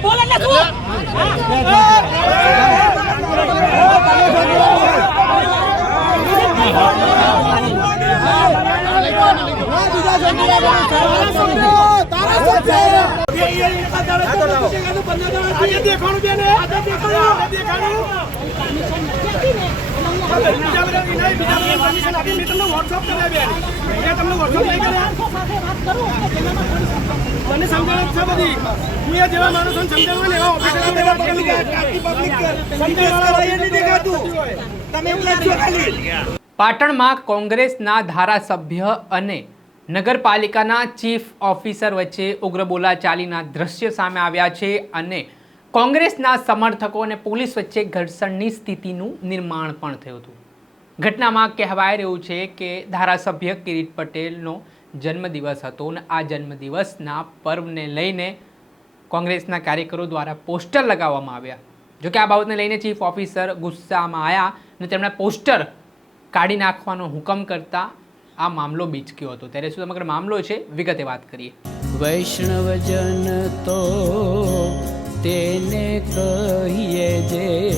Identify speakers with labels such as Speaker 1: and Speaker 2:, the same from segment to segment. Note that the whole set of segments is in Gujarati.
Speaker 1: બોલ એટલે શું દેખાણું બેન દેખાણું દેખાણું વાત કરું છું તમે બોલ
Speaker 2: ધીમે બોલ એટલે શું સાથે વાત કરું કે જેનામાં
Speaker 3: મને સમજાવવાનું છે બધી હું એ જેવા માણસોને સમજાવવા ને એવા ઓફિસરો ને એવા
Speaker 4: પાટણમાં કોંગ્રેસના ધારાસભ્ય અને નગરપાલિકાના ચીફ ઓફિસર વચ્ચે ઉગ્ર બોલાચાલીના દ્રશ્ય સામે આવ્યા છે અને કોંગ્રેસના સમર્થકો અને પોલીસ વચ્ચે ઘર્ષણની સ્થિતિનું નિર્માણ પણ થયું હતું. ઘટનામાં કહેવાય રહ્યું છે કે ધારાસભ્ય કિરીટ પટેલનો જન્મદિવસ હતો અને આ જન્મદિવસના પર્વને લઈને કોંગ્રેસના કાર્યકરો દ્વારા પોસ્ટર લગાવવામાં આવ્યા. જોકે આ બાબતને લઈને ચીફ ઓફિસર ગુસ્સામાં આવ્યા અને તેમણે પોસ્ટર કાઢી નાખવાનો હુકમ કરતા આ મામલો બીચક્યો હતો. ત્યારે શું સમગ્ર મામલો છે? વિગતે વાત કરીએ.
Speaker 5: વૈષ્ણવજન તો કહીએ જે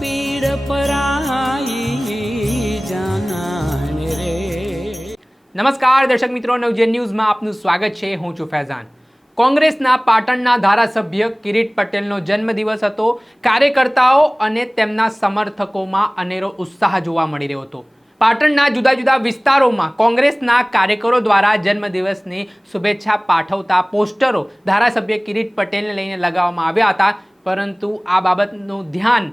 Speaker 5: પીડ પરાઈ જાનાને રે.
Speaker 4: નમસ્કાર, દર્શક મિત્રો નવજે ન્યૂઝમાં આપનું સ્વાગત છે. હું છું ફૈઝાન. કોંગ્રેસના પાટણના ધારાસભ્ય કિરીટ પટેલનો જન્મદિવસ હતો. કાર્યકર્તાઓ અને તેમના સમર્થકોમાં અનેરો ઉત્સાહ જોવા મળી રહ્યો હતો. પાટણના જુદા જુદા વિસ્તારોમાં કોંગ્રેસના કાર્યકરો દ્વારા જન્મદિવસની શુભેચ્છા પાઠવતા પોસ્ટરો ધારાસભ્ય કિરીટ પટેલને લઈને લગાવવામાં આવ્યા હતા. પરંતુ આ બાબતનું ધ્યાન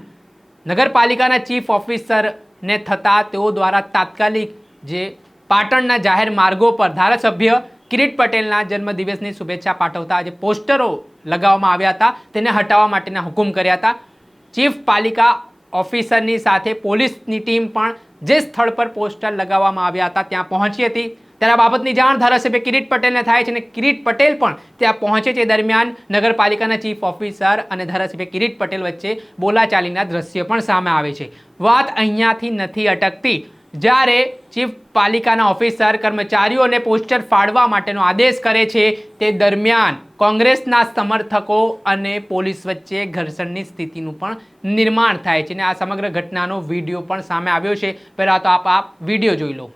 Speaker 4: નગરપાલિકાના ચીફ ઓફિસરને થતાં તેઓ દ્વારા તાત્કાલિક જે પાટણના જાહેર માર્ગો પર ધારાસભ્ય કિરીટ પટેલના જન્મદિવસની શુભેચ્છા પાઠવતા જે પોસ્ટરો લગાવવામાં આવ્યા હતા. તેને હટાવવા માટેના હુકમ કર્યા હતા. ચીફ પાલિકા ઓફિસરની સાથે પોલીસની ટીમ પણ જે સ્થળ પર પોસ્ટર લગાવવામાં આવ્યા હતા, ત્યાં પહોંચી હતી. ત્યારે આ બાબતની જાણ ધારાસભ્ય કિરીટ પટેલને થાય છે અને કિરીટ પટેલ પણ ત્યાં પહોંચે છે. દરમિયાન નગરપાલિકાના ચીફ ઓફિસર અને ધારાસભ્ય કિરીટ પટેલ વચ્ચે બોલાચાલીના દ્રશ્ય પણ સામે આવે છે. વાત અહીંયાથી નથી અટકતી. જ્યારે ચીફ પાલિકાના ઓફિસર કર્મચારીઓને પોસ્ટર ફાળવા માટેનો આદેશ કરે છે, તે દરમિયાન કોંગ્રેસના સમર્થકો અને પોલીસ વચ્ચે ઘર્ષણની સ્થિતિનું પણ નિર્માણ થાય છે. અને આ સમગ્ર ઘટનાનો વીડિયો પણ સામે આવ્યો છે. પહેલાં તો આપ આ વીડિયો જોઈ લો.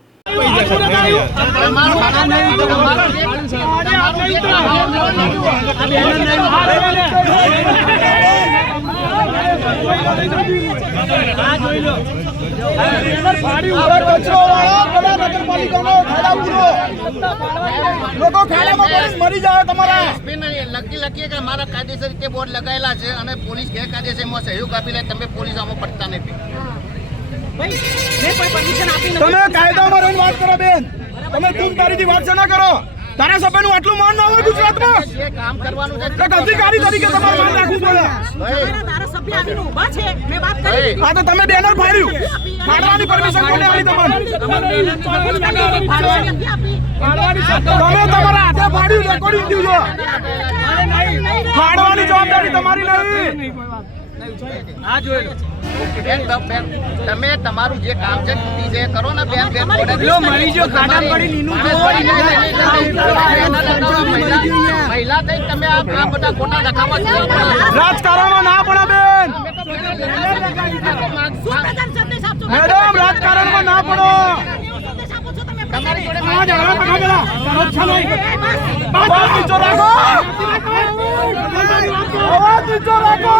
Speaker 3: લોકો ખાડામાં મરી જાય તમારા
Speaker 1: લખી લખીએ કે મારા કાયદેસર રીતે બોર્ડ લગાવેલા છે અને પોલીસ ગેરકાયદેસર સહયોગ આપી લે તમે પોલીસ આમાં પડતા નથી
Speaker 3: તમે કાયદામાં રહીને વાત કરો બેન. તમે તું તારીથી વાત છે ના કરો. તારા સભ્યનું આટલું માન ના હોય ગુજરાતમાં?
Speaker 1: જે કામ કરવાનું છે
Speaker 3: એક અધિકારી તરીકે તમારે માન રાખવું પડે
Speaker 2: મારા ધારાસભ્ય આવીને ઊભા છે. મેં વાત કરી
Speaker 3: આ તો તમે બેનર ફાડ્યું. ફાડવાની પરમિશન કોને આપી તમને
Speaker 2: ફાડવાની
Speaker 3: તમે તમારા હાથે ફાડ્યું રેકોર્ડિંગ થયું છે. ફાડવાની જવાબદારી તમારી નહીં
Speaker 1: બેન, ત- બેન, તમે તમારું જે કામ છે ડ્યુટી છે કરો ને બેન બેન બોર્ડર-
Speaker 3: મળી જો કાડા પડી,
Speaker 1: નહીં, મહિલા- થઈ તમે આ આ બધા ખોટા દેખાવા છો.
Speaker 3: રાજકારણો ના પડે બેન મેડમ રાજકારણમાં ના પડો
Speaker 2: સંદેશ આપો છો તમે
Speaker 1: તમારી જોડે
Speaker 3: આ જણા પકડા પેલા રક્ષા નહીં અવાજ નીચો રાખો અવાજ નીચો રાખો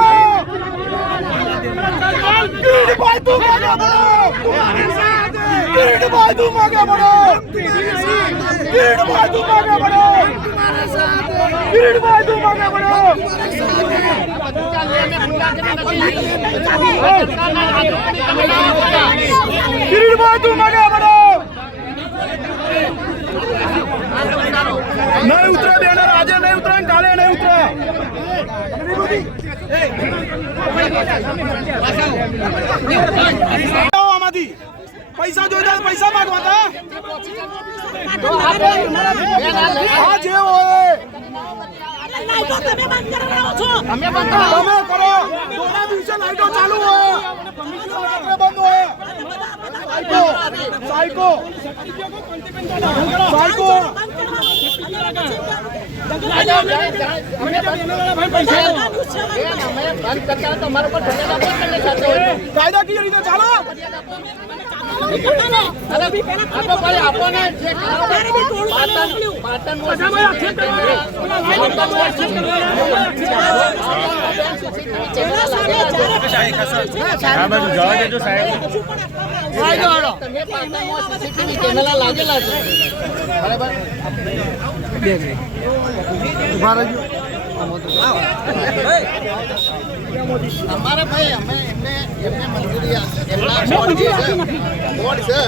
Speaker 3: કીડીભાઈ તું માગે બડો નહીં ઉતરે બેનર આજે નહીં ઉતરા કાલે નહીં આમાંથી. પૈસા જોઈ પૈસા માંગવા તા જે હોય.
Speaker 2: તમે બંધ કરાવો છો
Speaker 1: તમે બંધ કરો.
Speaker 3: તમે દિવસે લાઈટો ચાલુ હોય? બંધ હોય psycho psycho. Psycho.
Speaker 1: CCTV camera લાગેલા છે બરાબર Agora અમારે ભાઈ અમે એમને એમને મંજૂરી આપી. એમના બોર્ડ છે બોર્ડ છે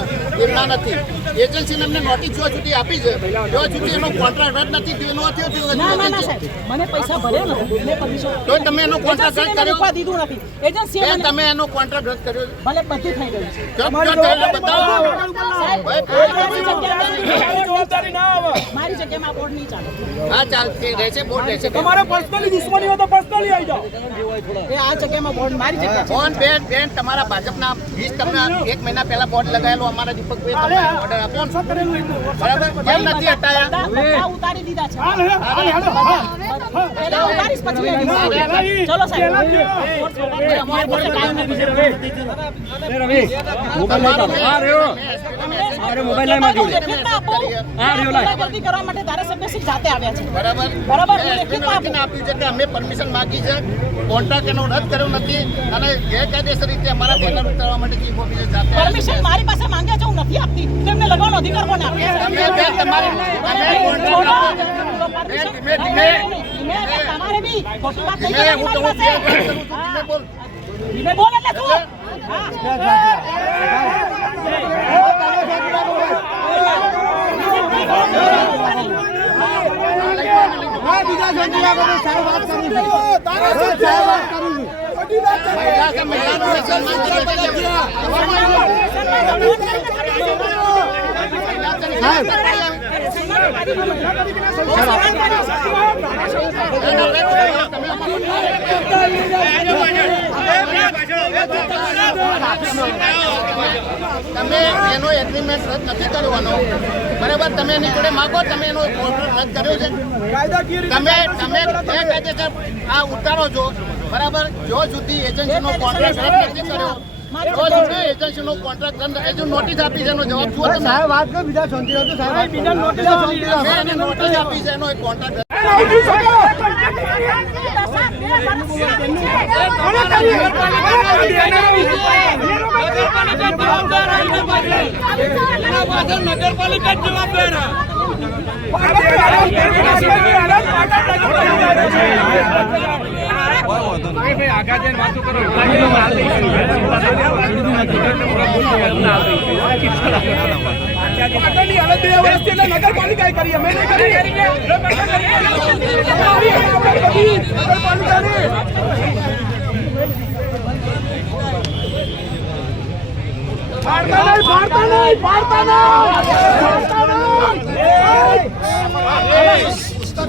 Speaker 1: એમના નથી એજન્સીને અમને નોટિસ જો સુધી આપી છે જો છૂટી એનો કોન્ટ્રાક્ટ રદ નથી થયો એનો થયો થયો
Speaker 2: ના ના ના
Speaker 1: એજન્સી.
Speaker 2: સાહેબ મને પૈસા ભર્યા નથી
Speaker 1: તો તમે એનો કોન્ટ્રાક્ટ રદ કર્યો
Speaker 2: દીધું નથી એજન્સીએ
Speaker 1: તમે એનો કોન્ટ્રાક્ટ રદ કર્યો
Speaker 2: ભલે બધું થઈ ગયું છે
Speaker 1: બતાવો
Speaker 2: મારી જગ્યામાં
Speaker 3: જવાબદારી ના આવે
Speaker 2: મારી જગ્યામાં આ બોર્ડ નહીં ચાલે
Speaker 1: હા ચાલશે રહેશે બોર્ડ રહેશે
Speaker 3: તમારે પર્સનલી દુશ્મની હોય તો પર્સનલી આવી જાઓ.
Speaker 2: એ આ જગ્યામાં બોર્ડ મારી જગ્યા છે.
Speaker 1: બેન બેન તમારા ભાજપના વીસ તમને એક મહિના પહેલા બોર્ડ લગાવેલો અમારા દીપકભાઈ તમને ઓર્ડર આપ્યો.
Speaker 3: કરેલું.
Speaker 1: બરાબર? કેમ નથી હટાયા?
Speaker 2: ઉતારી દીધા છે.
Speaker 3: હાલ, હાલ, હાલ, હાલ, હાલ.
Speaker 2: પહેલા ઉતારીશ પછી લઈ મોબાઈલ સાહેબ અમારે પાસે ટાઈમ નથી ગુંડાગર્દી કરવા માટે ધારાસભ્ય શ્રી જાતે આવ્યા છે.
Speaker 1: બરાબર?
Speaker 2: બરાબર,
Speaker 1: SP આપ્યું છે કે અમે પરમિશન માંગી છે. કોન્ટ્રાક્ટ એનો રદ કર્યો નથી. અને ગેરકાયદેસર રીતે અમારા બેનર ઉતારવા માટે ચીફ ઓફિસર જાતે
Speaker 2: પરમિશન મારી પાસે માંગ્યા છે હું નથી આપતી. તેમને લગાવવાનો અધિકાર કોને આપ્યો છે?
Speaker 1: તમારે
Speaker 2: permission-
Speaker 1: ધીમે- ધીમે-
Speaker 2: તમારે બી ખોટી વાત નહીં
Speaker 1: હું તો હું
Speaker 2: મારી
Speaker 1: ધીમે બોલ.
Speaker 2: ધીમે બોલ એટલે શું? હા.
Speaker 1: સાહેબ તમે એનો એગ્રીમેન્ટ રદ નથી કરવાનો. બરાબર? તમે એની જોડે માગો, તમે એનો રદ કર્યો છે. તમે તમે ગેરકાયદેસર આ ઉતારો છો, બરાબર? જો સુધી એજન્સીનો કોન્ટ્રાક્ટ રદ નથી કર્યો જો જવાબદાર એજન્સીનો કોન્ટ્રાક્ટ.
Speaker 3: વાત કરો અમે. પાડતા નહીં, પાડતા નહીં, પાડતા નહીં, પાડતા નહીં.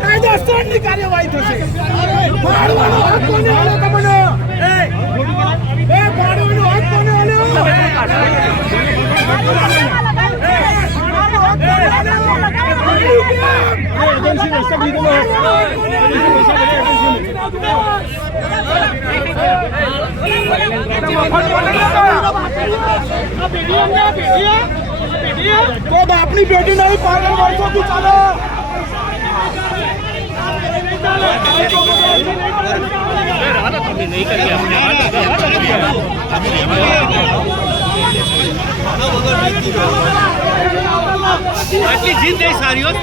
Speaker 3: કાયદેસરની કાર્યવાહી થશે પાડવાનો હક કોને આલ્યો તમને એ એ પાડવાનો હક કોને લીધેલો તો બાપની પેટી નહીં પાગલ વર્ષોથી ચાલે
Speaker 6: આટલી જીત નહીં સારી હોત.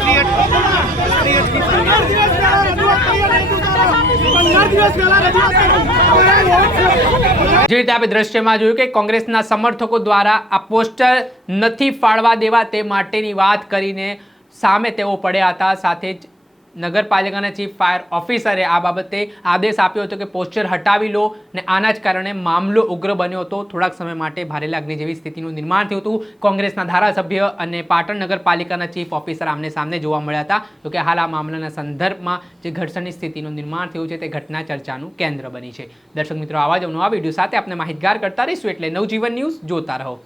Speaker 4: જે રીતે આપણે દ્રશ્યમાં જોયું કે કોંગ્રેસના સમર્થકો દ્વારા આ પોસ્ટર નથી ફાળવા દેવા તે માટેની વાત કરીને સામે તેઓ પડ્યા હતા. સાથે જ નગરપાલિકાના ચીફ ફાયર ઓફિસરે આ બાબતે આદેશ આપ્યો હતો કે પોસ્ટર હટાવી લો ને આના જ કારણે મામલો ઉગ્ર બન્યો હતો. થોડાક સમય માટે ભારે લાગણી જેવી સ્થિતિનું નિર્માણ થયું હતું. કોંગ્રેસના ધારાસભ્ય અને પાટણ નગરપાલિકાના ચીફ ઓફિસર આમને સામને જોવા મળ્યા હતા. તો કે હાલ આ મામલાના સંદર્ભમાં જે ઘર્ષણની સ્થિતિનું નિર્માણ થયું છે તે ઘટના ચર્ચાનું કેન્દ્ર બની છે. દર્શક મિત્રો, આવા જ નવા વીડિયો સાથે આપણે માહિતગાર કરતા રહીશું. એટલે નવજીવન ન્યૂઝ જોતા રહો.